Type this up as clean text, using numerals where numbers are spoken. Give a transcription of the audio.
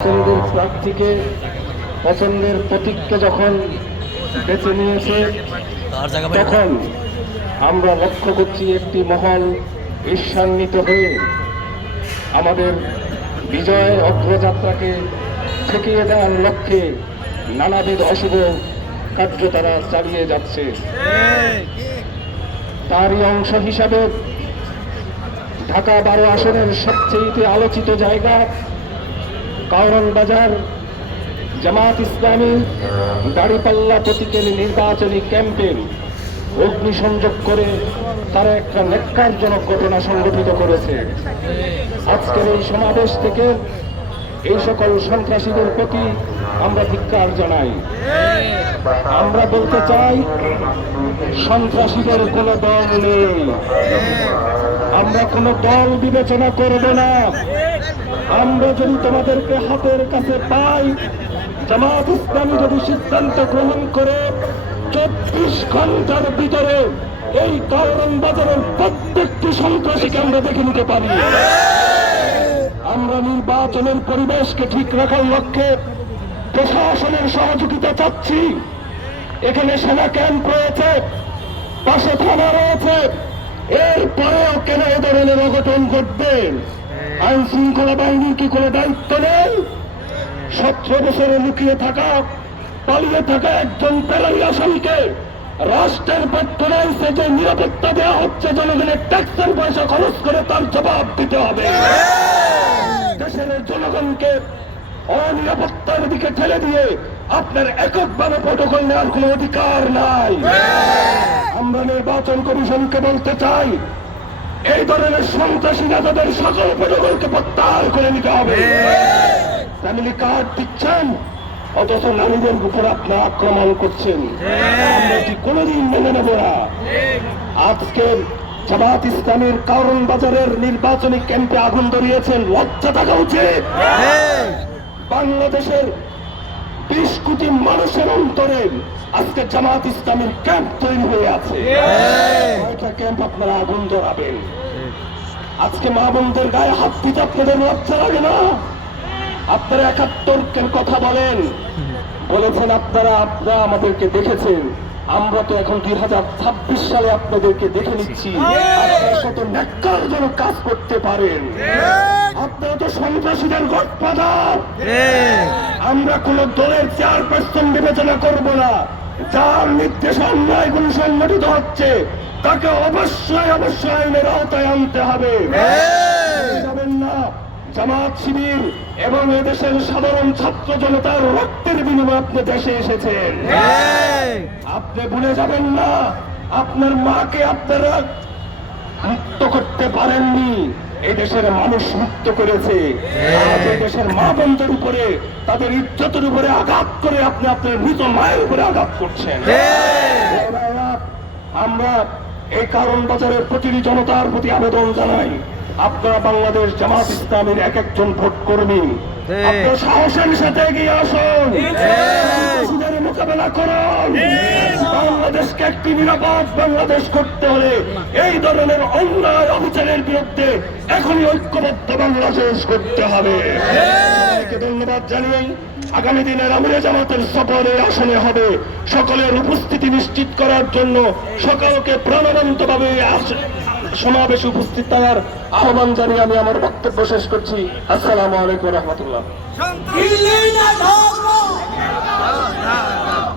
পছন্দের প্রার্থীকে পছন্দের প্রতীককে যখন বেছে নিয়েছে তখন আমরা লক্ষ্য করছি একটি মহল ঈর্ষান্বিত হয়ে আমাদের বিজয় অগ্রযাত্রাকে ঠেকিয়ে দেওয়ার লক্ষ্যে নানাবিধ অশুভ কার্য তারা চালিয়ে যাচ্ছে। তারই অংশ হিসাবে ঢাকা 12 আসনের সবচেয়ে আলোচিত জায়গা কারওয়ান বাজার জামাত ইসলামী দাড়িপাল্লা প্রতীকের নির্বাচনী ক্যাম্পের অগ্নিসংযোগ করে তারা একটা ন্যাক্কারজনক ঘটনা সংঘটিত করেছে। আজকের এই সমাবেশ থেকে এই সকল সন্ত্রাসীদের প্রতি আমরা ধিক্কার জানাই। আমরা বলতে চাই, সন্ত্রাসীদের কোনো দল নেই, আমরা কোনো দল বিবেচনা করব না। আমরা যদি তোমাদেরকে হাতের কাছে পাই, জামাত ইসলামী যদি সিদ্ধান্ত গ্রহণ করে 24 ঘন্টার ভিতরে এই কারওয়ান বাজারের প্রত্যেকটি সন্ত্রাসীকে আমরা দেখে নিতে পারি। আমরা নির্বাচনের পরিবেশকে ঠিক রাখার লক্ষ্যে প্রশাসনের সহযোগিতা চাচ্ছি। এখানে সেনা ক্যাম্প রয়েছে, পাশে থানা রয়েছে, এরপরেও কেন এ ধরনের অঘটন ঘটবে? আইন শৃঙ্খলা বাহিনীর কি কোনো দায়িত্ব নেই? 17 বছরে লুকিয়ে থাকা, পালিয়ে থাকা একজন পেলারি আসামিকে রাষ্ট্রের প্যাট্রোলাইন্সে যে নিরাপত্তা দেওয়া হচ্ছে, জনগণের ট্যাক্সের পয়সা খরচ করে তার জবাব দিতে হবে। দেশের জনগণকে অনিরাপত্তার দিকে ঠেলে দিয়ে আপনার এককভাবে প্রটোকল নেওয়ার কোনো অধিকার নাই। আমরা নির্বাচন কমিশনকে বলতে চাই, এই ধরনের সন্ত্রাসী নেতাদের সকল প্রটোকলকে প্রত্যাহার করে নিতে হবে। ফ্যামিলি কার্ড দিচ্ছেন, অথচ নারীদের উপর আপনারা আক্রমণ করছেন। আমরা এটি কোনোদিন মেনে নেব না। আজকে জামাত ইসলামের কারওয়ান বাজারের নির্বাচনী ক্যাম্পে আগুন ধরিয়েছেন, লজ্জা থাকা উচিত। বাংলাদেশের 20 কোটি মানুষের অন্তরে আজকে জামাত ইসলামের ক্যাম্প তৈরি হয়ে আছে। কয়টা ক্যাম্প আপনারা আগুন ধরাবেন? আজকে মা বোনদের গায়ে হাত দিতে আপনাদের লজ্জা লাগে না? আপনারা 71-এর কথা বলেছেন, আপনারা আমাদেরকে দেখেছেন। আমরা তো এখন 2026 সালে আপনাদেরকে দেখে নিচ্ছি আপনারা কত ন্যাক্কারজনক কাজ করতে পারেন। আপনারা তো সন্ত্রাসীদের গডফাদার। আমরা কোন দলের চেয়ারপারসন বিবেচনা করব না। যার নির্দেশে অন্যায়গুলো সংগঠিত হচ্ছে তাকে অবশ্যই আইনের আওতায় আনতে হবে। যাবেন না জামাত শিবির এবং এদেশের সাধারণ ছাত্র জনতার রক্তের বিনিময়ে আপনি দেশে এসেছেন। আপনি ভুলে যাবেন না, আপনার মাকে আপনারা মুক্ত করতে পারেননি, এই দেশের মানুষ মুক্ত করেছে। এই দেশের মা বোনদের উপরে, তাদের ইজ্জতের উপরে আঘাত করে আপনি আপনার মৃত মায়ের উপরে আঘাত করছেন। আমরা এই কারওয়ান বাজারের প্রতিটি জনতার প্রতি আবেদন জানাই, আপনারা বাংলাদেশ জামাত ইসলামের এক একজন ভোট কর্মী, আপনারা সাহসের সাথে এগিয়ে আসুন, মোকাবেলা করুন। বাংলাদেশকে একটি নিরাপদ বাংলাদেশ করতে হলে এই ধরনের অন্যায় অবিচারের বিরুদ্ধে এখনই ঐক্যবদ্ধ বাংলাদেশ করতে হবে। ধন্যবাদ জানিয়ে আগামী দিনের আমিরে জামাতের সফরে আসনে হবে, সকলের উপস্থিতি নিশ্চিত করার জন্য সকলকে প্রাণবন্তভাবে সমাবেশে উপস্থিত থাকার আহ্বান জানিয়ে আমি আমার বক্তব্য শেষ করছি। আসসালামু আলাইকুম রহমতুল্লাহ।